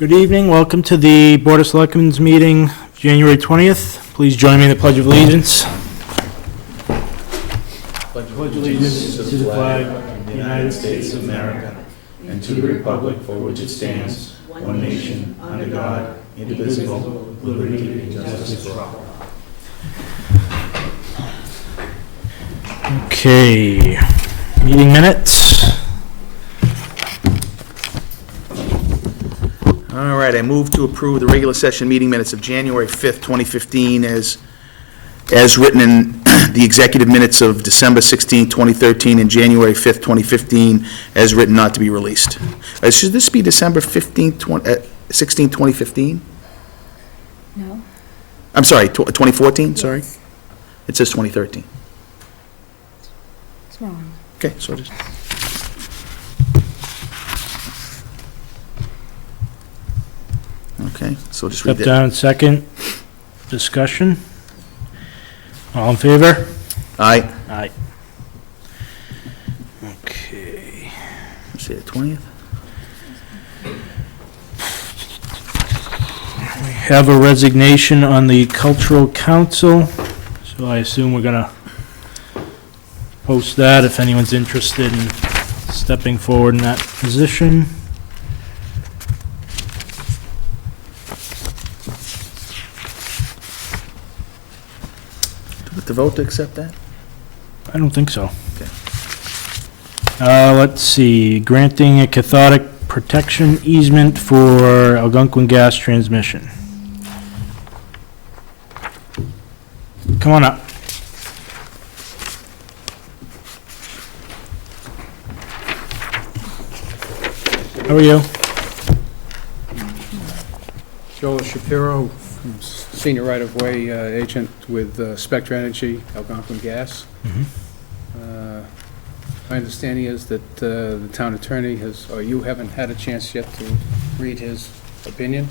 Good evening. Welcome to the Board of Selectmen's meeting, January 20th. Please join me in the Pledge of Allegiance. Pledge allegiance to the flag of the United States of America and to the republic for which it stands, one nation, under God, indivisible, with liberty and justice for all. Okay, meeting minutes. All right, I move to approve the regular session meeting minutes of January 5th, 2015 as written in the executive minutes of December 16th, 2013 and January 5th, 2015 as written, not to be released. Should this be December 15th, 16th, 2015? No. I'm sorry, 2014, sorry? Yes. It says 2013. It's wrong. Okay, so just... Okay, so just read Step that. down, second. Discussion. All in favor? Aye. Aye. Okay. Let's see, the 20th? We have a resignation on the Cultural Council, so I assume we're gonna post that if anyone's interested in stepping forward in that position. Do we have to vote to accept that? I don't think so. Okay. Let's see, granting a cathodic protection easement for Algonquin gas transmission. Come on up. How are you? Joel Shapiro, Senior Right-of-Way Agent with Spectra Energy, Algonquin Gas. My understanding is that the town attorney has, or you haven't had a chance yet to read his opinion?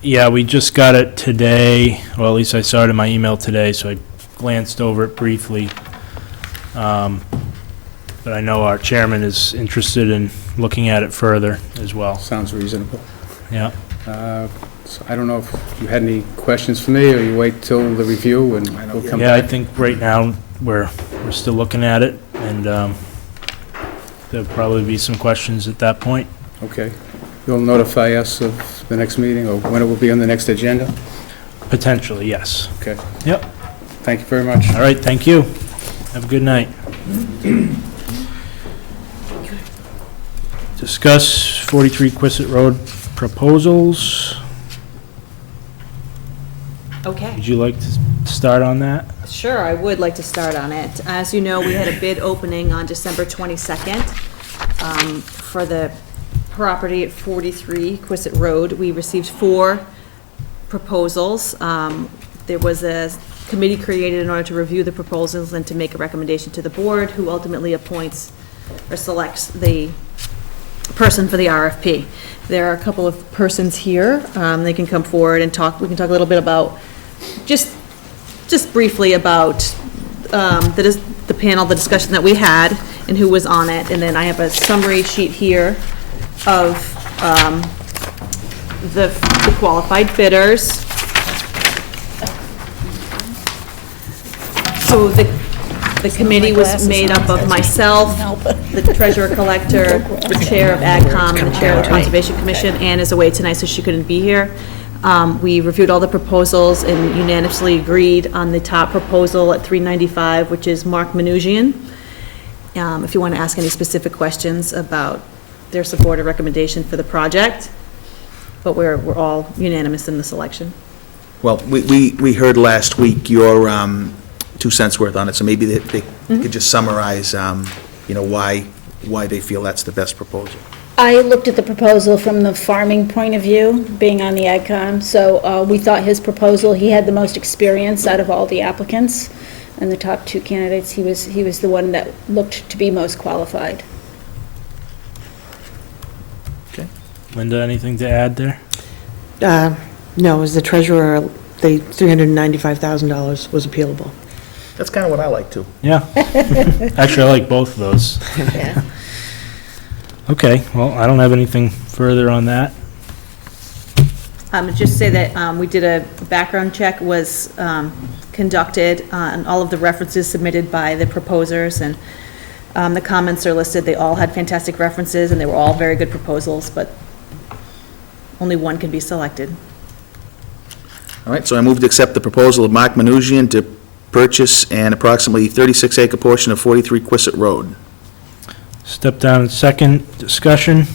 Yeah, we just got it today, well, at least I saw it in my email today, so I glanced over it briefly. But I know our chairman is interested in looking at it further as well. Sounds reasonable. Yeah. So I don't know if you had any questions for me, or you wait till the review and we'll come Yeah, I back? think right now we're still looking at it, and there'll probably be some questions at that point. Okay. You'll notify us of the next meeting, or when it will be on the next agenda? Potentially, yes. Okay. Yep. Thank you very much. All right, thank you. Have a good night. Discuss 43 Quistit Road proposals. Okay, Would you like to start on that? sure, I would like to start on it. As you know, we had a bid opening on December 22nd for the property at 43 Quistit Road. We received 4 proposals. There was a committee created in order to review the proposals and to make a recommendation to the board, who ultimately appoints or selects the person for the RFP. There are a couple of persons here. They can come forward and talk. We can talk a little bit about, just briefly about the panel, the discussion that we had, and who was on it. And then I have a summary sheet here of the qualified bidders. So the committee was made up of myself, the treasurer collector, the chair of AgCom, and the chair of the Conservation Commission. Ann is away tonight, so she couldn't be here. We reviewed all the proposals and unanimously agreed on the top proposal at $395, which is Mark Menugian. If you want to ask any specific questions about their support or recommendation for the project, but we're all unanimous in the selection. Well, we heard last week your 2 cents worth on it, so maybe they could just summarize, why they feel that's the best proposal. I looked at the proposal from the farming point of view, being on the AgCom, so we thought his proposal, he had the most experience out of all the applicants, and the top 2 candidates, he was the one that looked to be most qualified. Okay. Linda, anything to add there? No, as the treasurer, the $395,000 was appealable. That's kind of what I like, too. Yeah. Actually, I like both of those. Yeah. Okay, well, I don't have anything further on that. Just say that we did a background check was conducted on all of the references submitted by the proposers, and the comments are listed. They all had fantastic references, and they were all very good proposals, but only one can be selected. All right, so I move to accept the proposal of Mark Menugian to purchase an approximately 36-acre portion of 43 Quissett Road. Step down in second. Discussion.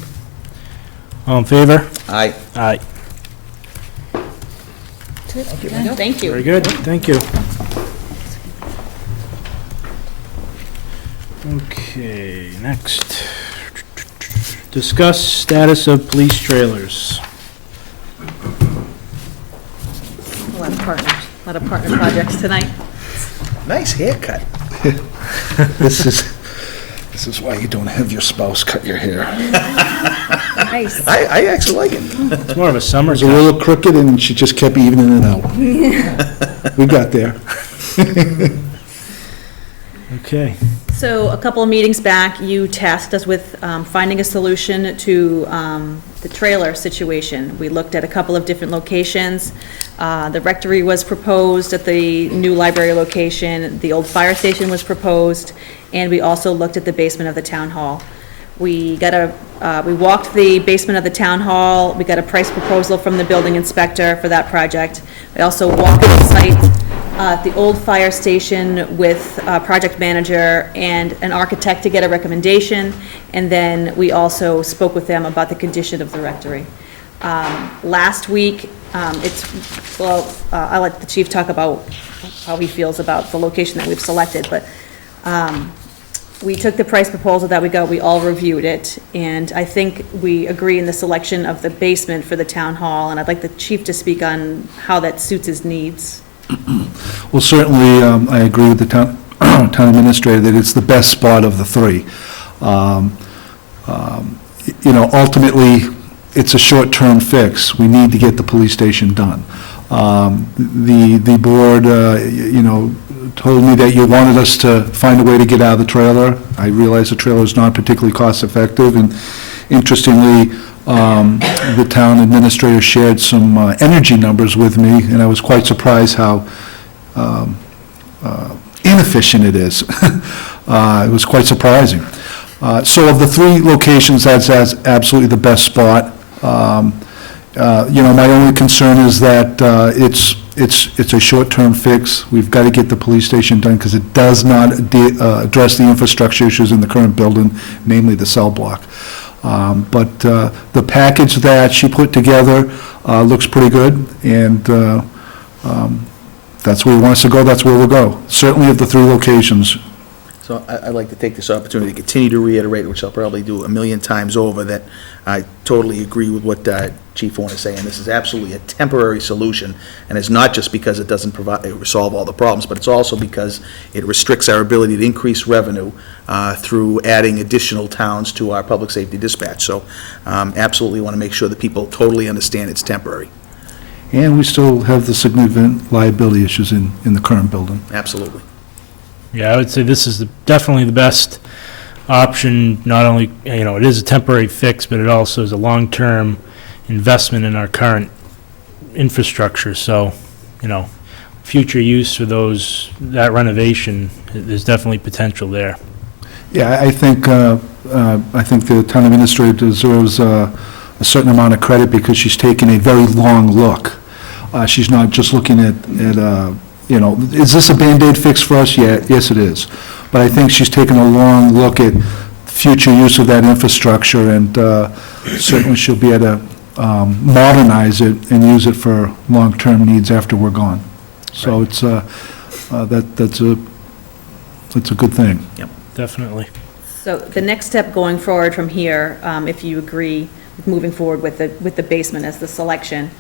All in favor? Aye. Aye. Thank you. Very good. Thank you. Okay, next. Discuss status of police trailers. A lot of partner projects tonight. Nice haircut. This is why you don't have your spouse cut your hair. Nice. I actually like it. It's more of a summer It was a cut. little crooked, and she just kept evening it out. We got there. Okay. So a couple of meetings back, you tasked us with finding a solution to the trailer situation. We looked at a couple of different locations. The rectory was proposed at the new library location, the old fire station was proposed, and we also looked at the basement of the town hall. We walked the basement of the town hall, we got a price proposal from the building inspector for that project. We also walked the site at the old fire station with a project manager and an architect to get a recommendation, and then we also spoke with them about the condition of the rectory. Last week, I'll let the chief talk about how he feels about the location that we've selected, but we took the price proposal that we got, we all reviewed it, and I think we agree in the selection of the basement for the town hall, and I'd like the chief to speak on how that suits his needs. Well, certainly, I agree with the town administrator that it's the best spot of the three. Ultimately, it's a short-term fix. We need to get the police station done. The board, told me that you wanted us to find a way to get out of the trailer. I realize the trailer is not particularly cost-effective, and interestingly, the town administrator shared some energy numbers with me, and I was quite surprised how inefficient it is. It was quite surprising. So of the three locations, that's absolutely the best spot. My only concern is that it's a short-term fix. We've got to get the police station done because it does not address the infrastructure issues in the current building, namely the cell block. But the package that she put together looks pretty good, and that's where he wants to go, that's where we'll go. Certainly of the three locations. So I'd like to take this opportunity to continue to reiterate, which I'll probably do a million times over, that I totally agree with what Chief Warner is saying. This is absolutely a temporary solution, and it's not just because it doesn't resolve all the problems, but it's also because it restricts our ability to increase revenue through adding additional towns to our public safety dispatch. So absolutely want to make sure that people totally understand it's temporary. And we still have the significant liability issues in the current building. Absolutely. Yeah, I would say this is definitely the best option. Not only, it is a temporary fix, but it also is a long-term investment in our current infrastructure. So, future use for that renovation, there's definitely potential there. Yeah, I think the town administrator deserves a certain amount of credit because she's taken a very long look. She's not just looking at is this a Band-Aid fix for us? Yeah, yes, it is. But I think she's taken a long look at future use of that infrastructure, and certainly she'll be able to modernize it and use it for long-term needs after we're gone. So it's that's a good thing. Yep. Definitely. So the next step going forward from here, if you agree with moving forward with the basement as the selection,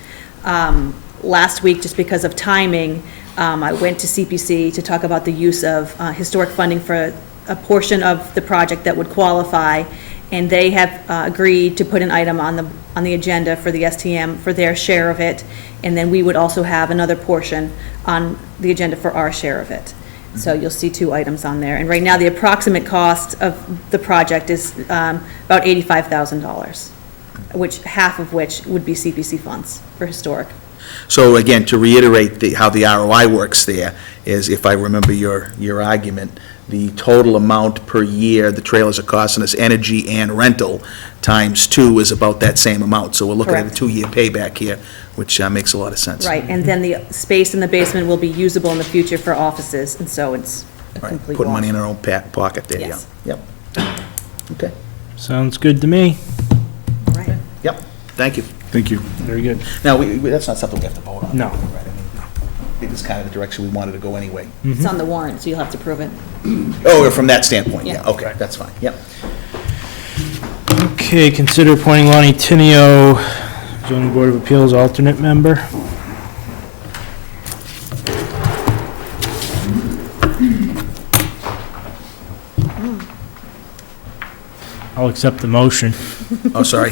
last week, just because of timing, I went to CPC to talk about the use of historic funding for a portion of the project that would qualify, and they have agreed to put an item on the agenda for the STM for their share of it, and then we would also have another portion on the agenda for our share of it. So you'll see two items on there, and right now the approximate cost of the project is about $85,000. which, half of which would be CPC funds for historic. So again, to reiterate how the ROI works there, is if I remember your argument, the total amount per year the trailers are costing us, energy and rental, times 2 is about that same amount. So we're looking at a Correct. 2-year payback here, which makes a lot of sense. Right, and then the space in the basement will be usable in the future for offices, and so it's a Right, complete putting money wash. in our own pocket there, yeah. Yes. Yep. Okay, Sounds good to me. Right. yep, thank you. Thank you. Very good. Now, that's not something we have to vote on. No. Right, I mean, I think it's kind of the direction we wanted to go anyway. It's on the warrant, so you'll have to prove it. Oh, from that standpoint, yeah, Yeah. okay, that's fine, yep. Okay, consider appointing Lonnie Tinio, zoning board of appeals alternate member. I'll accept the motion. Oh, sorry.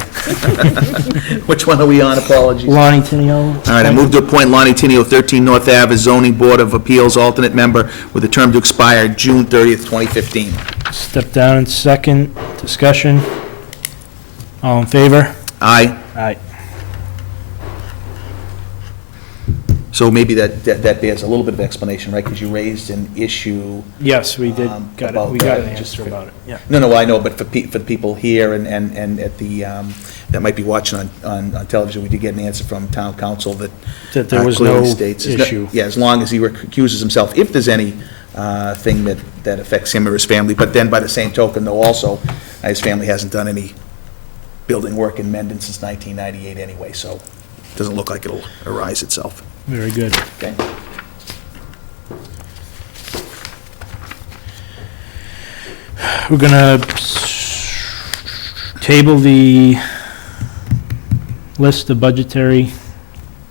Which one are we on, apologies? Lonnie Tinio. All right, I move to appoint Lonnie Tinio, 13 North Ave, as zoning board of appeals alternate member with a term to expire June 30th, 2015. Step down in second. Discussion. All in favor? Aye. Aye. So maybe that bears a little bit of explanation, right? Because you raised an issue. Yes, we did. Got it. About We got an that, just answer for- about it. Yeah. No, I know, but for the people here and at the, that might be watching on television, we did get an answer from town council that That there was clearly no states- issue. Yeah, as long as he recuses himself, if there's any thing that affects him or his family. But then by the same token, though, also, his family hasn't done any building work in Mendon since 1998 anyway, so it doesn't look like it'll arise itself. Very good. Okay? We're gonna table the list of budgetary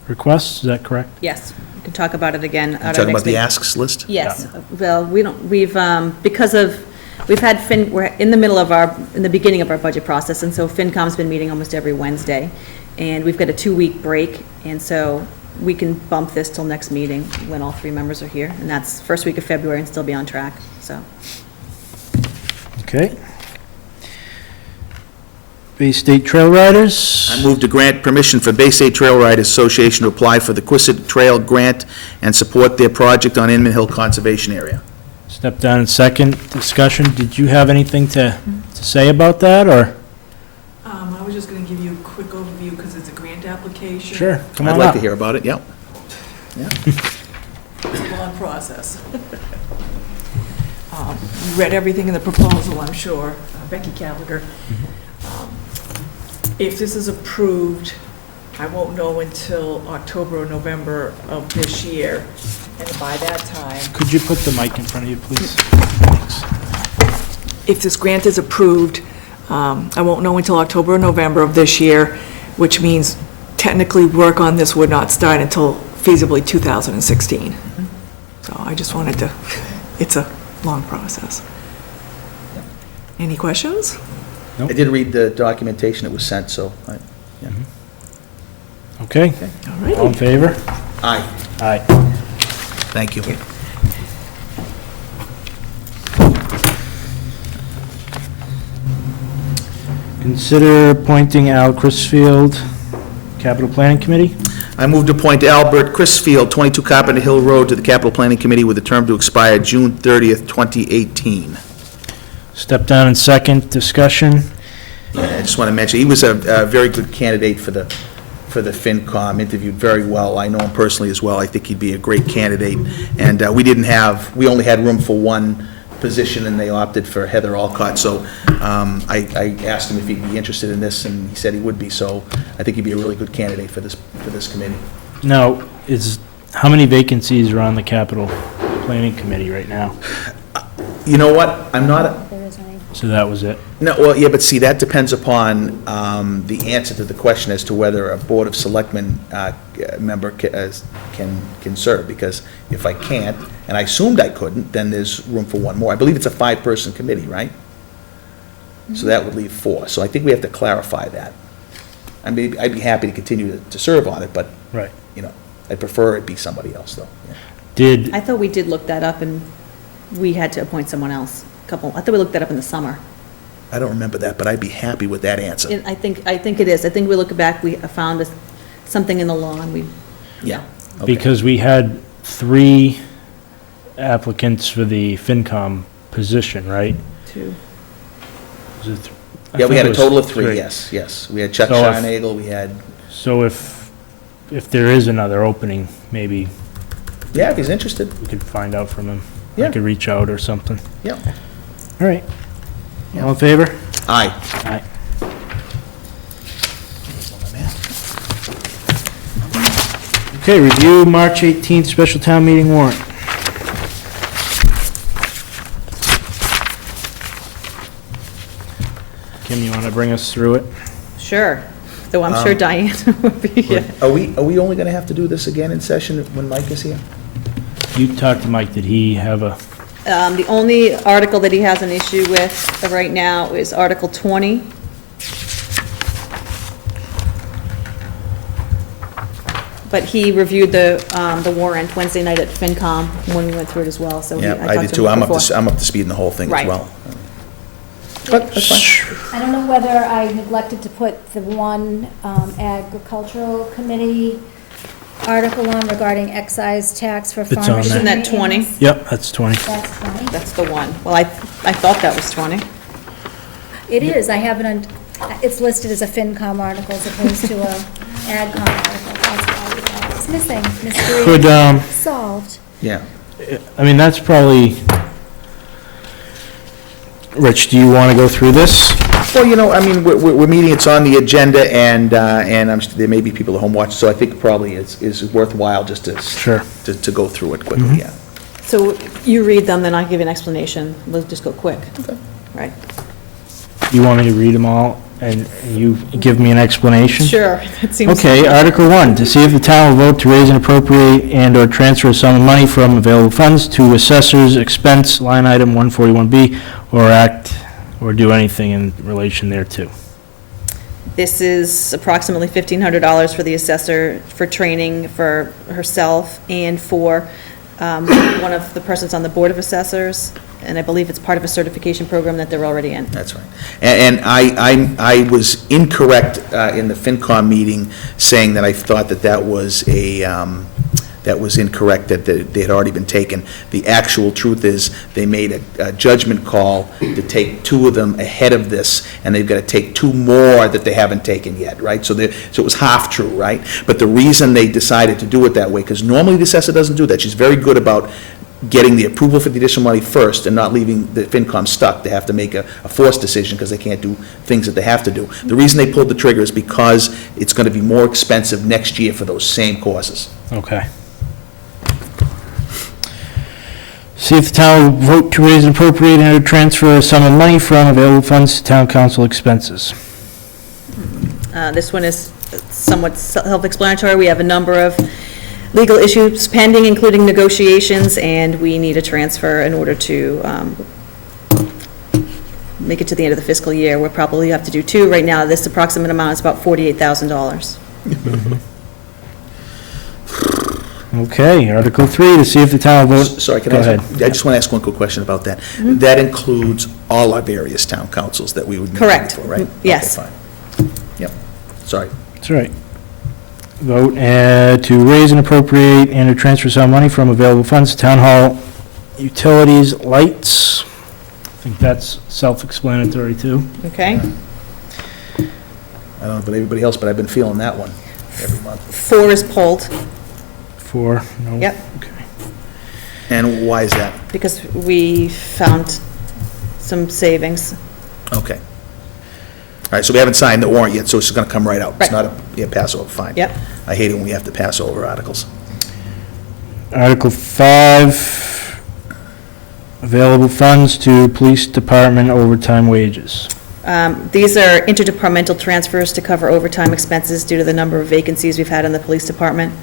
requests, is that correct? Yes, we can talk about it again at our Talking next about the meeting. asks list? Yes, well, we've, because of, we're in the middle of in the beginning of our budget process, and so FinCom's been meeting almost every Wednesday, and we've got a 2-week break, and so we can bump this till next meeting when all 3 members are here, and that's first week of February and still be on track, so. Okay. Bay State Trail Riders. I move to grant permission for Bay State Trail Riders Association to apply for the Quistit Trail Grant and support their project on Inman Hill Conservation Area. Step down in second. Discussion. Did you have anything to say about that, or? I was just going to give you a quick overview because it's a grant application. Sure, come I'd on like up. to hear about it, yep. It's a long process. You read everything in the proposal, I'm sure, Becky Gallagher. If this is approved, I won't know until October or November of this year, and by that time, Could you put the mic in front of you, please? if this grant is approved, I won't know until October or November of this year, which means technically work on this would not start until feasibly 2016. So I just wanted to, it's a long process. Any questions? I did read the documentation that was sent, so, yeah. Okay, All all in right. favor? Aye, Aye. thank you. Consider appointing Al Crisfield, Capital Planning Committee. I move to appoint Albert Crisfield, 22 Carpenter Hill Road, to the Capital Planning Committee with a term to expire June 30th, 2018. Step down in second. Discussion. I just want to mention, he was a very good candidate for the FinCom, interviewed very well. I know him personally as well. I think he'd be a great candidate. And we only had room for one position, and they opted for Heather Alcott. So I asked him if he'd be interested in this, and he said he would be. So I think he'd be a really good candidate for this committee. Now, how many vacancies are on the Capital Planning Committee right now? You know what? I'm not, So that was it. no, well, yeah, but see, that depends upon the answer to the question as to whether a Board of Selectmen member can serve, because if I can't, and I assumed I couldn't, then there's room for one more. I believe it's a 5-person committee, right? So that would leave 4. So I think we have to clarify that. I mean, I'd be happy to continue to serve on it, but, Right. I'd prefer it be somebody else, though. Yeah. Did, I thought we did look that up, and we had to appoint someone else. I thought we looked that up in the summer. I don't remember that, but I'd be happy with that answer. And I think it is. I think we look back, we found something in the law, and we, Yeah. Okay. Because we had 3 applicants for the FinCom position, right? Was it I Yeah, we think had it a was total of 3, yes. We had Chuck So if- Scheinagel, we had, So if there is another opening, maybe yeah, if he's interested, we could find out from him. Yeah. I could reach out or something. yeah. All right. All in favor? Aye. Aye. Okay, review March 18th special town meeting warrant. Kim, you want to bring us through it? sure, though I'm sure Diane would be here. Are we only gonna have to do this again in session when Mike is here? You talked to Mike, did he have a, The only article that he has an issue with right now is Article 20. But he reviewed the warrant Wednesday night at FinCom when we went through it as well, so Yeah, I talked did to too. him I'm before. up to speed in the whole thing as Right. well. But that's fine. I don't know whether I neglected to put the one agricultural committee article on regarding excise tax for It's on farmers. there. Isn't that 20? yep, that's 20. That's 20. That's the one. Well, I thought that was 20. It is, I have it on, it's listed as a FinCom article as opposed to a AgCom article. That's why it's missing. Could, Mystery solved. Yeah. I mean, that's probably, Rich, do you want to go through this? Well, I mean, we're meeting, it's on the agenda, and there may be people at home watching, so I think probably is worthwhile just Sure. to go through it quickly, yeah. So you read them, then I'll give you an explanation. We'll just go quick. Okay. Right. You want me to read them all, and you give me an explanation? Sure, that seems. Okay, Article 1, to see if the town will vote to raise and appropriate and/or transfer a sum of money from available funds to assessor's expense line item 141B, or act or do anything in relation thereto. This is approximately $1,500 for the assessor for training for herself and for one of the persons on the Board of Assessors, and I believe it's part of a certification program that they're already in. That's right. And I was incorrect in the FinCom meeting, saying that I thought that was that was incorrect, that they had already been taken. The actual truth is, they made a judgment call to take 2 of them ahead of this, and they've got to take 2 more that they haven't taken yet, right? So it was half true, right? But the reason they decided to do it that way, because normally the assessor doesn't do that. She's very good about getting the approval for the additional money first and not leaving the FinCom stuck. They have to make a forced decision because they can't do things that they have to do. The reason they pulled the trigger is because it's going to be more expensive next year for those same courses. Okay. See if the town will vote to raise and appropriate and or transfer a sum of money from available funds to town council expenses. This one is somewhat self-explanatory. We have a number of legal issues pending, including negotiations, and we need a transfer in order to make it to the end of the fiscal year. We'll probably have to do 2. Right now, this approximate amount is about $48,000. Okay, Article 3, to see if the town will vote. Sorry, can Go I ahead. ask, I just want to ask one quick question about that. That includes all our various town councils that we would need money Correct. for, right? Yes. Okay, fine. Yep, sorry. That's right. Vote to raise and appropriate and to transfer some money from available funds to town hall utilities, lights. I think that's self-explanatory too. Okay? I don't know about everybody else, but I've been feeling that one every month. 4 is pulled. 4, no? Yep. Okay. And why is that? Because we found some savings. Okay. All right, so we haven't signed the warrant yet, so it's going to come right out. It's Right. not a pass-over, fine. Yep. I hate it when we have to pass over articles. Article 5, available funds to police department overtime wages. These are interdepartmental transfers to cover overtime expenses due to the number of vacancies we've had in the police department.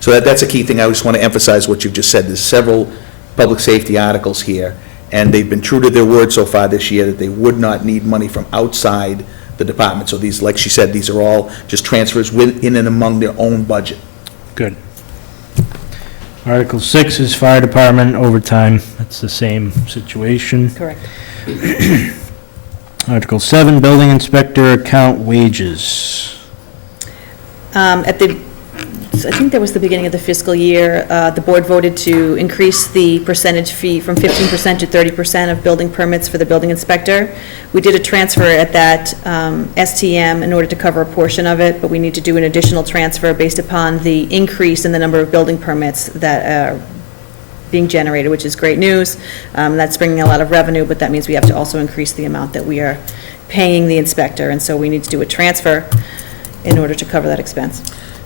So that's a key thing. I just want to emphasize what you've just said. There's several public safety articles here, and they've been true to their word so far this year that they would not need money from outside the department. So these, like she said, these are all just transfers within and among their own budget. Good. Article 6 is fire department overtime. That's the same situation. Correct. Article 7, building inspector account wages. I think that was the beginning of the fiscal year, the board voted to increase the percentage fee from 15% to 30% of building permits for the building inspector. We did a transfer at that STM in order to cover a portion of it, but we need to do an additional transfer based upon the increase in the number of building permits that are being generated, which is great news. That's bringing a lot of revenue, but that means we have to also increase the amount that we are paying the inspector, and so we need to do a transfer in order to cover that expense.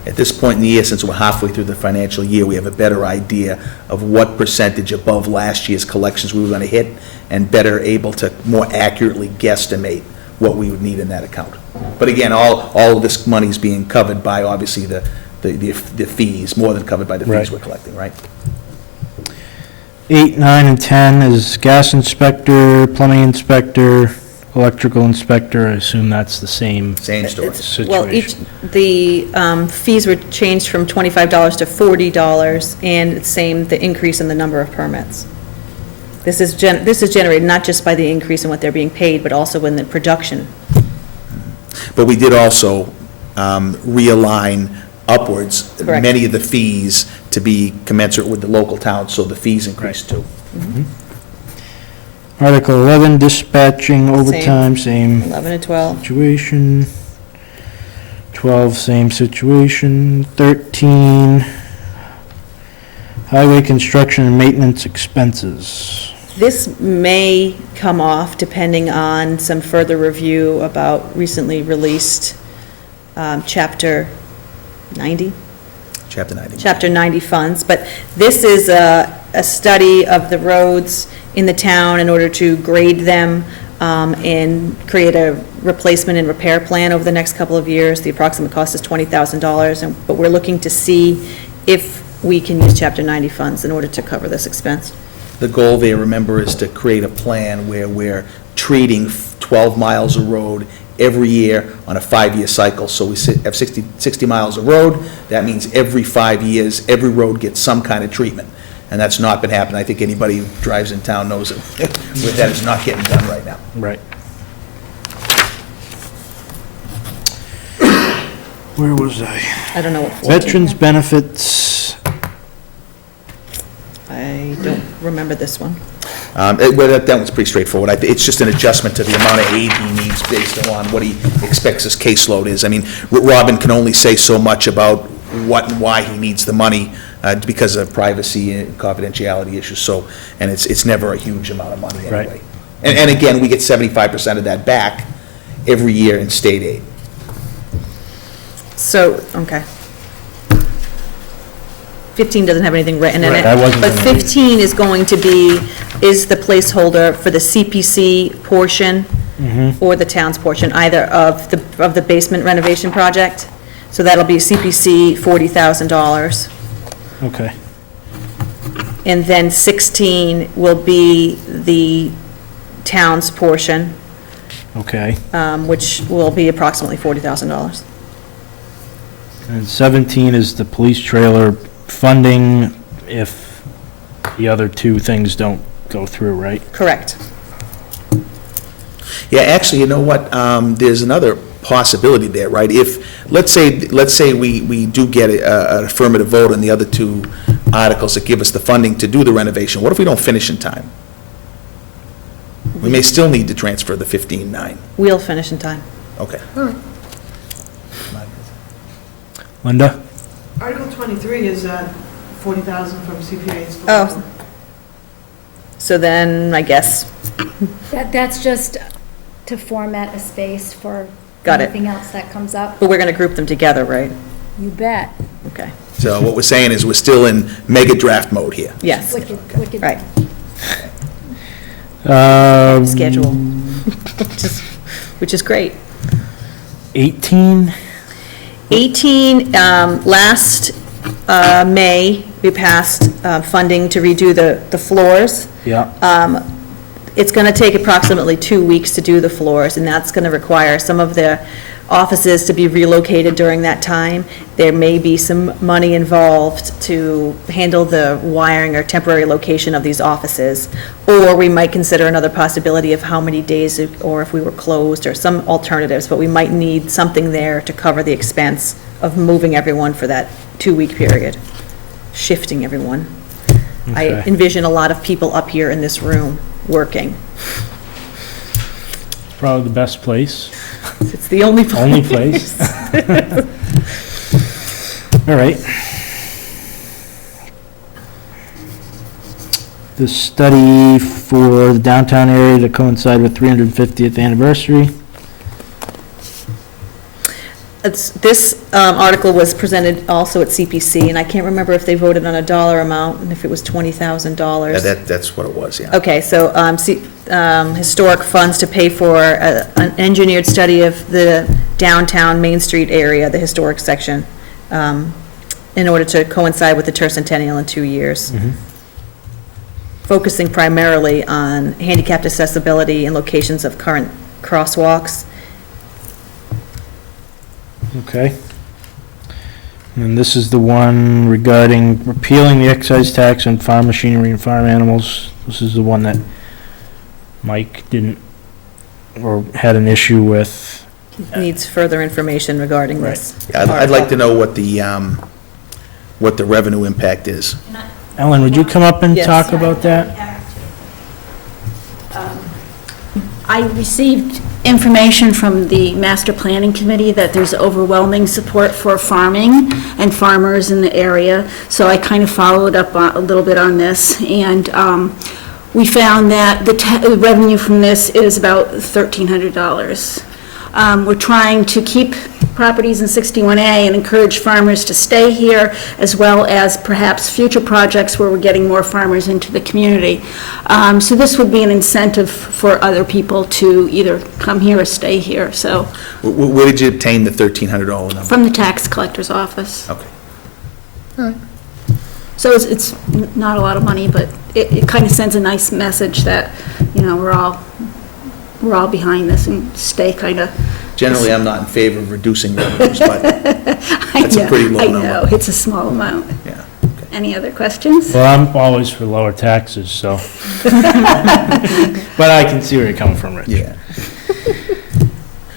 At this point in the year, since we're halfway through the financial year, we have a better idea of what percentage above last year's collections we were going to hit, and better able to more accurately guesstimate what we would need in that account. But again, all of this money is being covered by, obviously, the fees, more than covered by the fees Right. we're collecting, right? 8, 9, and 10 is gas inspector, plumbing inspector, electrical inspector. I assume that's the same Same story. Well, the fees were changed from $25 to $40, and same, the increase in the number of permits. This is generated not just by the increase in what they're being paid, but also in the production. But we did also realign upwards Correct. many of the fees to be commensurate with the local towns, so the fees increased too. Article 11, dispatching overtime, same 11 and 12. situation. 12, same situation. 13, highway construction and maintenance expenses. This may come off depending on some further review about recently released Chapter 90? Chapter 90. Chapter 90 funds, but this is a study of the roads in the town in order to grade them and create a replacement and repair plan over the next couple of years. The approximate cost is $20,000, but we're looking to see if we can use Chapter 90 funds in order to cover this expense. The goal there, remember, is to create a plan where we're treating 12 miles of road every year on a 5-year cycle. So we have 60 miles of road. That means every 5 years, every road gets some kind of treatment. And that's not been happening. I think anybody who drives in town knows it. That is not getting done right now. Right. Where was I? I don't know what 14. Veterans benefits. I don't remember this one. Well, that one's pretty straightforward. It's just an adjustment to the amount of aid he needs based on what he expects his caseload is. I mean, Robin can only say so much about what and why he needs the money because of privacy and confidentiality issues, so, and it's never a huge amount of money anyway. Right. And again, we get 75% of that back every year in state aid. So, okay. 15 doesn't have anything written in Right, it. I wasn't But gonna read it. 15 is going to be, is the placeholder for the CPC portion or the town's portion, either of the basement renovation project. So that'll be CPC $40,000. Okay. And then 16 will be the town's portion, Okay. which will be approximately $40,000. And 17 is the police trailer funding if the other two things don't go through, right? Correct. Yeah, actually, you know what, there's another possibility there, right? If, let's say we do get an affirmative vote on the other two articles that give us the funding to do the renovation, what if we don't finish in time? We may still need to transfer the 15.9. We'll finish in time. Okay. Linda? Article 23 is 40,000 from CPA's. Oh. So then, I guess, That's just to format a space for Got it. anything else that comes up. but we're going to group them together, right? You bet. Okay. So what we're saying is we're still in mega draft mode here. Yes, Wicked, wicked. right. Um, Schedule. Which is great. 18? 18, last May, we passed funding to redo the floors. Yeah. It's going to take approximately 2 weeks to do the floors, and that's going to require some of the offices to be relocated during that time. There may be some money involved to handle the wiring or temporary location of these offices. Or we might consider another possibility of how many days, or if we were closed, or some alternatives, but we might need something there to cover the expense of moving everyone for that 2-week period, shifting everyone. I Okay. envision a lot of people up here in this room working. Probably the best place, It's the only place. only place. All right. The study for the downtown area to coincide with 350th anniversary. This article was presented also at CPC, and I can't remember if they voted on a dollar amount, and if it was $20,000. That's what it was, yeah. Okay, so historic funds to pay for an engineered study of the downtown Main Street area, the historic section, in order to coincide with the tercentennial in 2 years. Focusing primarily on handicapped accessibility and locations of current crosswalks. Okay. And this is the one regarding repealing the excise tax on farm machinery and farm animals. This is the one that Mike didn't, or had an issue with. Needs further information regarding this. Yeah, I'd like to know what the revenue impact is. Ellen, would you come up and Yes. talk about that? I received information from the Master Planning Committee that there's overwhelming support for farming and farmers in the area, so I kind of followed up a little bit on this, and we found that the revenue from this is about $1,300. We're trying to keep properties in 61A and encourage farmers to stay here, as well as perhaps future projects where we're getting more farmers into the community. So this would be an incentive for other people to either come here or stay here, so, Where did you obtain the $1,300 number? from the tax collector's office. Okay. So it's not a lot of money, but it kind of sends a nice message that, you know, we're all behind this and stay kind of. Generally, I'm not in favor of reducing revenues, but that's a pretty low I number. know, it's a small amount. Yeah. Any other questions? Well, I'm always for lower taxes, so. But I can see where you're coming from, Rich. Yeah.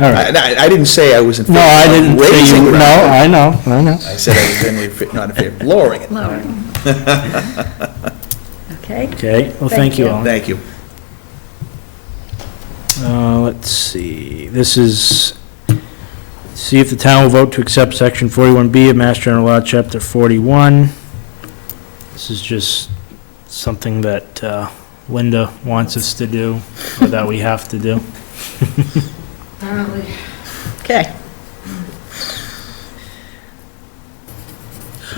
All right. I didn't say I was in favor No, I of didn't say raising you, no, revenue. I know. I said I was generally not in favor of lowering it. Lowering. Okay. Okay, well, thank you all. Thank you. Let's see, this is, see if the town will vote to accept section 41B of Mass General Law, chapter 41. This is just something that Linda wants us to do, or that we have to do. Okay.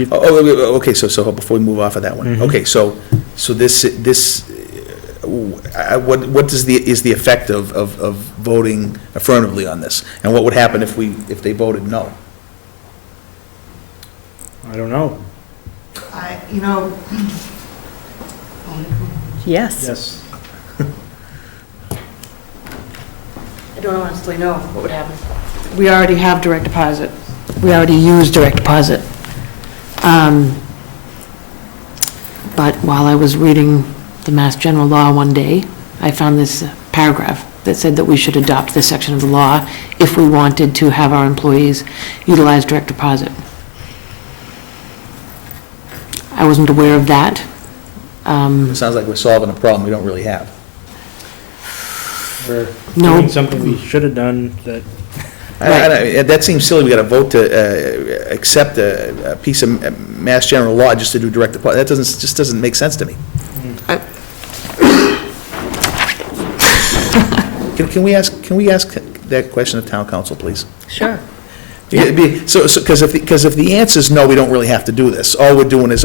Okay, so before we move off of that one, Mhm. okay, so this, what is the effect of voting affirmatively on this? And what would happen if they voted no? I don't know. You know, Yes. Yes. I don't honestly know what would happen. We already have direct deposit. We already use direct deposit. But while I was reading the Mass General Law one day, I found this paragraph that said that we should adopt this section of the law if we wanted to have our employees utilize direct deposit. I wasn't aware of that. It sounds like we're solving a problem we don't really have. We're No. doing something we should have done that, That seems silly, we got to vote to accept a piece of Mass General Law just to do direct deposit. That just doesn't make sense to me. Can we ask that question of town council, please? Sure. Because if the answer is no, we don't really have to do this. All we're doing is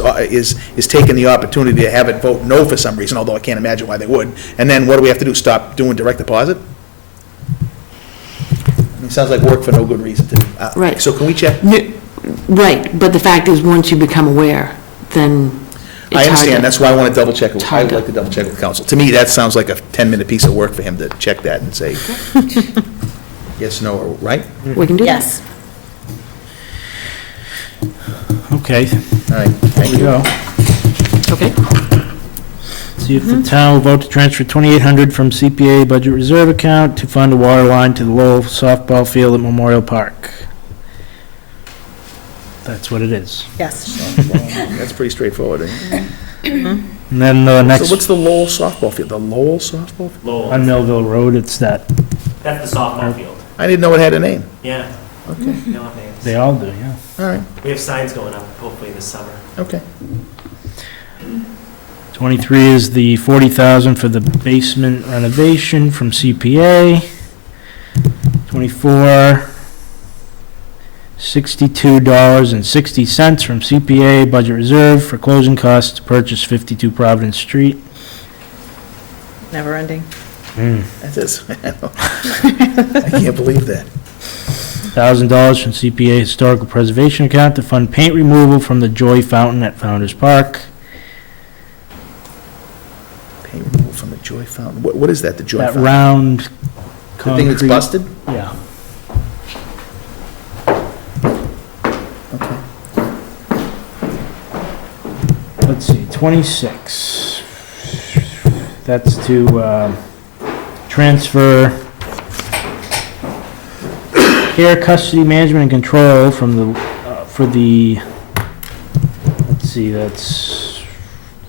taking the opportunity to have it vote no for some reason, although I can't imagine why they would. And then what do we have to do, stop doing direct deposit? It sounds like work for no good reason to do. Right. So can we check? Right, but the fact is, once you become aware, then it's I hard understand, to- that's why I want to double check. It's I hard would to- like to double check with council. To me, that sounds like a 10-minute piece of work for him to check that and say, Yes, no, or right? We can do that. Yes. Okay, All right, there thank we you. go. Okay. See if the town will vote to transfer 2,800 from CPA budget reserve account to fund a water line to the Lowell softball field at Memorial Park. That's what it is. Yes. That's pretty straightforward, isn't it? And then the So next, what's the Lowell softball field? The Lowell softball? field? Lowell. on Melville Road, it's that, That's the softball field. I didn't know it had a name. Yeah. Okay, They all have names. they all do, yeah. all right, We have signs going up hopefully this summer. okay. 23 is the 40,000 for the basement renovation from CPA. 24, $62.60 from CPA budget reserve for closing costs to purchase 52 Providence Street. Never ending. That is, I can't believe that. $1,000 from CPA historical preservation account to fund paint removal from the Joy Fountain at Founder's Park. Paint removal from the Joy Fountain. What is that, the Joy That Fountain? round The thing that's concrete- busted? Yeah. Okay. Let's see, 26. That's to transfer care, custody, management, and control from the, for the, let's see, that's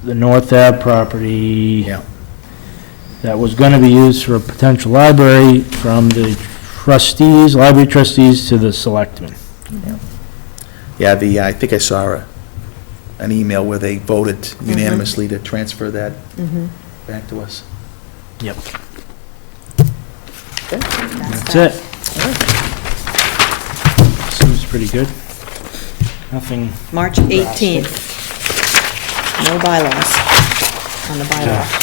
the North Ave property. Yeah. That was gonna be used for a potential library from the trustees, library trustees to the selectmen. Yeah, I think I saw an email where they voted unanimously to transfer that back to us. Yep. That's That's it. Seems pretty good. Nothing, March 18th. No bylaws on the bylaw.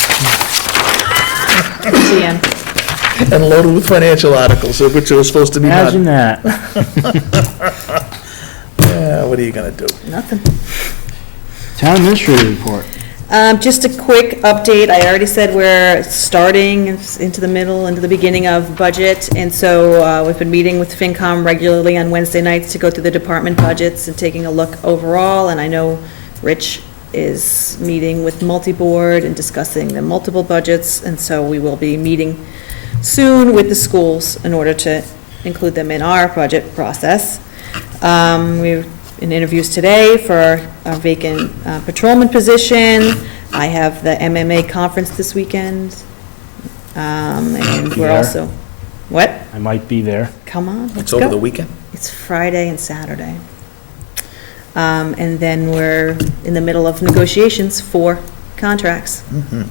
TM. And loaded with financial articles, which are supposed to be imagine done. that. Yeah, what are you gonna do? Nothing. Town administrator report. Just a quick update. I already said we're starting into the middle, into the beginning of budget. And so we've been meeting with FinCom regularly on Wednesday nights to go through the department budgets and taking a look overall. And I know Rich is meeting with multi-board and discussing the multiple budgets. And so we will be meeting soon with the schools in order to include them in our budget process. We're in interviews today for a vacant patrolman position. I have the MMA conference this weekend. And we're There. also, what? I might be there. Come on, let's It's over the go. weekend? It's Friday and Saturday. And then we're in the middle of negotiations for contracts. And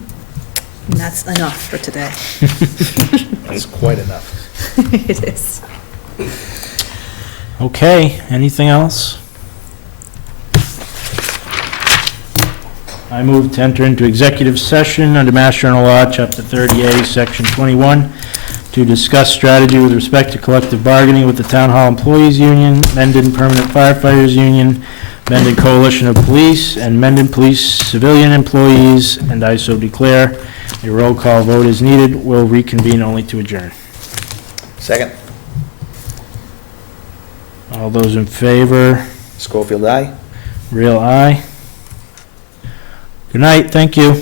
that's enough for today. That's quite enough. It is. Okay, anything else? I move to enter into executive session under Mass General Law, Chapter 30A, Section 21, to discuss strategy with respect to collective bargaining with the Town Hall Employees Union, Mendon Permanent Firefighters Union, Mendon Coalition of Police, and Mendon Police Civilian Employees, and I so declare. A roll call vote is needed. Will reconvene only to adjourn. Second. All those in favor? Schofield, aye? Real aye. Good night, thank you.